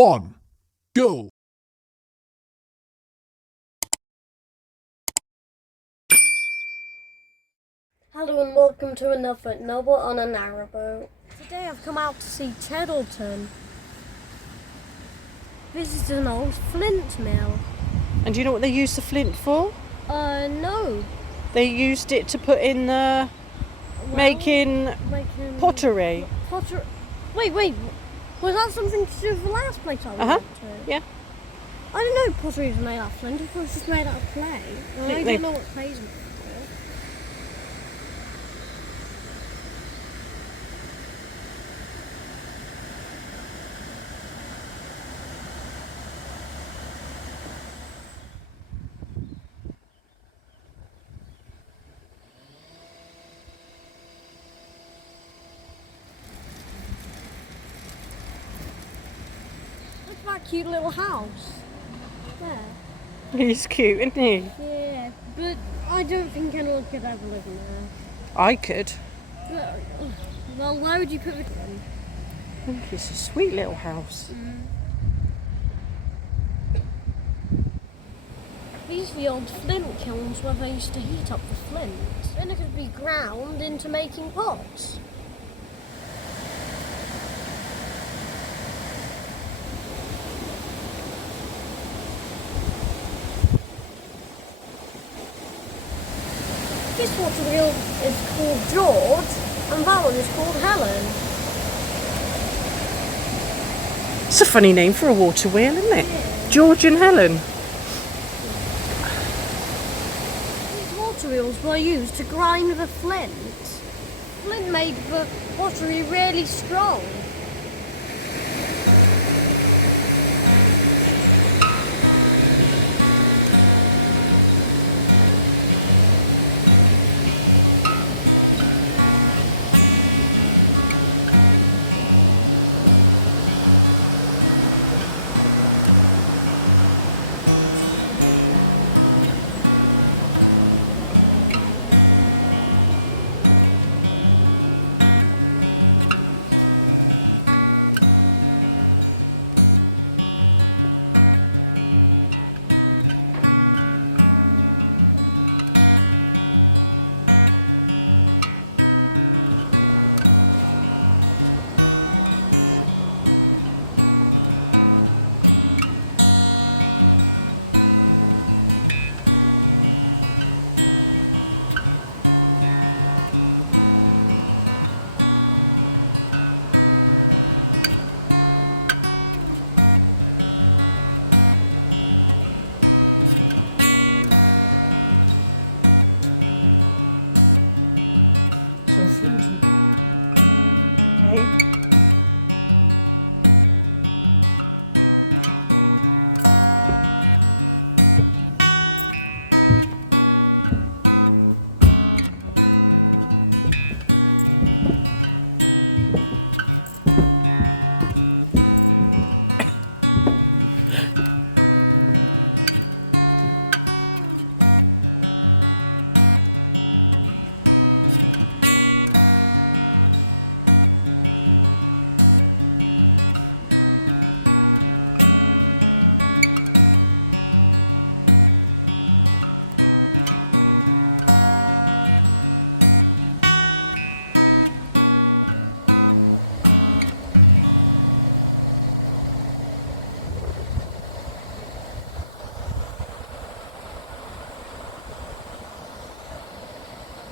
1. Go! Hello and welcome to another Noble on a Narrowboat. Today I've come out to see Cheddleton. This is an old flint mill. And do you know what they used the flint for? No. They used it to put in making pottery. Wait. Was that something to do with the last place I went to? Yeah. I didn't know pottery was made out of flint. I thought it was just made out of clay. I don't know what clay's made of. Look at that cute little house. There. He's cute, isn't he? Yeah, but I don't think anyone could ever live in there. I could. But, well, why would you put it in? I think it's a sweet little house. These are the old flint kilns where they used to heat up the flint. Then it could be ground into making pots. This water wheel is called George, and that one is called Helen. It's a funny name for a water wheel, isn't it? Yeah. George and Helen. These water wheels were used to grind the flint. Flint made the pottery really strong.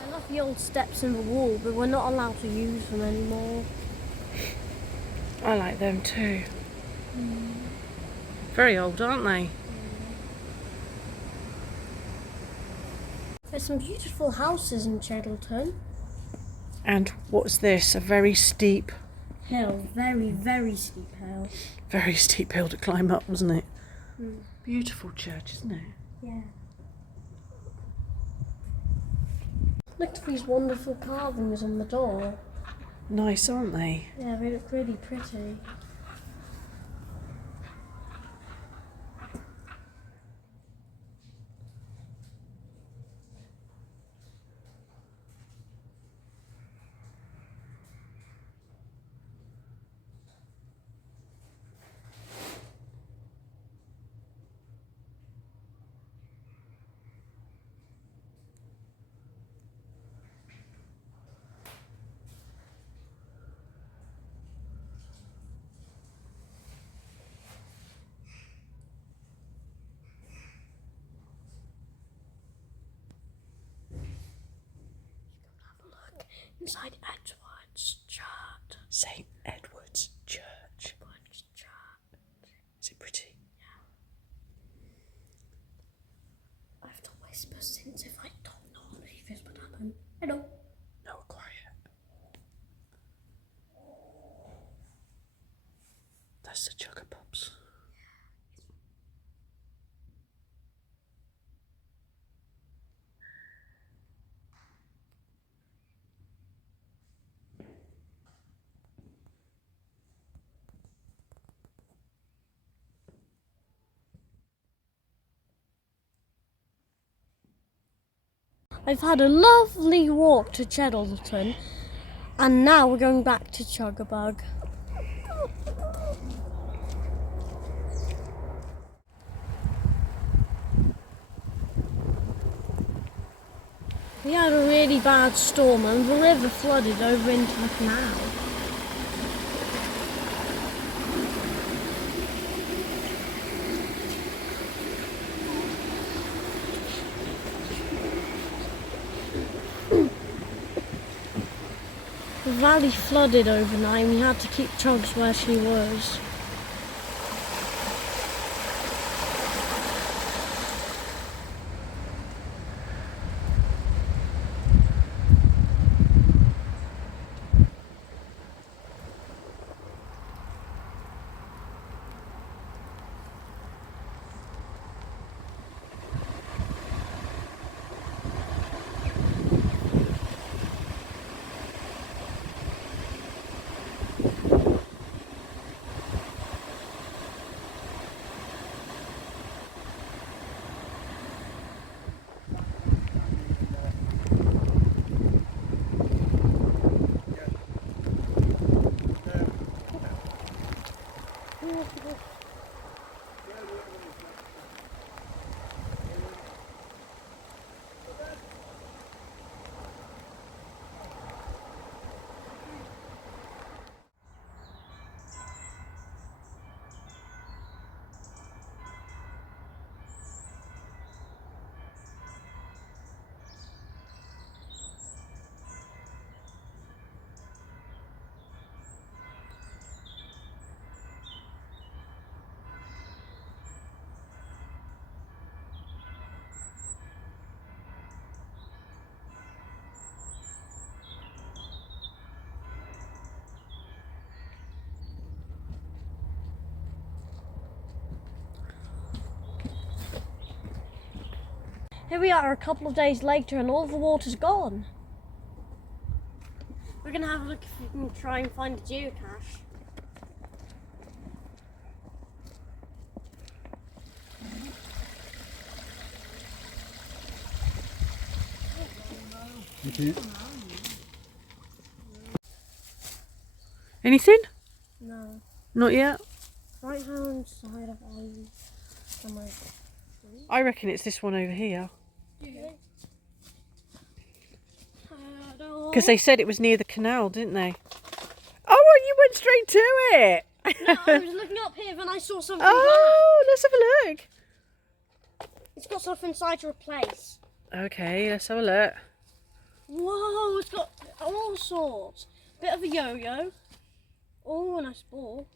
I love the old steps in the wall, but we're not allowed to use them anymore. I like them too. Very old, aren't they? There's some beautiful houses in Cheddleton. And what's this? A very steep Hill, very steep hill. hill to climb up, wasn't it? Beautiful church, isn't it? Yeah. Look at these wonderful carvings on the door. Nice, aren't they? Yeah, they look really pretty. St. Edward's Church. St. Edward's Church. Edward's Church. Is it pretty? I've done whispers since if I don't know if this would happen. Hello. No, quiet. That's the Chugapops. I've had a lovely walk to Cheddleton, and now we're going back to Chuggabug. We had a really bad storm and the river flooded over into the canal. The valley flooded overnight and we had to keep Chugs where she was. Here we are a couple of days later and all the water's gone. We're going to have a look if we can try and find a geocache. Okay. Anything? No. Not yet? Right hand side of island. Somewhere. I reckon it's this one over here. Because they said it was near the canal, didn't they? Oh, well, you went straight to it! No, I was looking up here and I saw something Oh, let's have a look. black. It's got something inside to replace. Okay, let's have a look. Whoa, it's got all sorts. Bit of a yo-yo. Oh, a nice ball.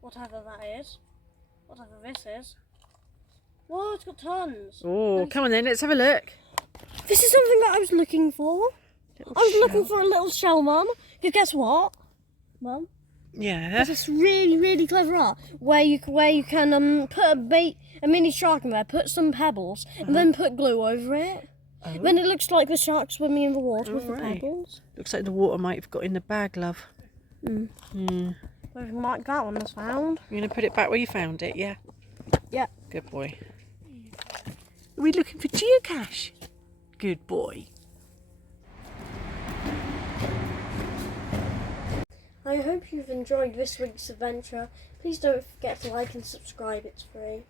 Whatever that is. Whatever this is. Whoa, it's got tons. Oh, come on then, let's have a look. This is something that I was looking for. I was looking for a little shell, Mum. Because guess what, Mum? Yeah. There's this really, really clever art where you can put a mini shark in there, put some pebbles, and then put glue over it. Then it looks like the shark swimming in the water with the right. pebbles. Looks like the water might have got in the bag, love. Where's Mike that one was found? You're going to put it back where you found it, yeah? Yeah. Good boy. Are we looking for geocache? Good boy. I hope you've enjoyed this week's adventure. Please don't forget to like and subscribe, it's free.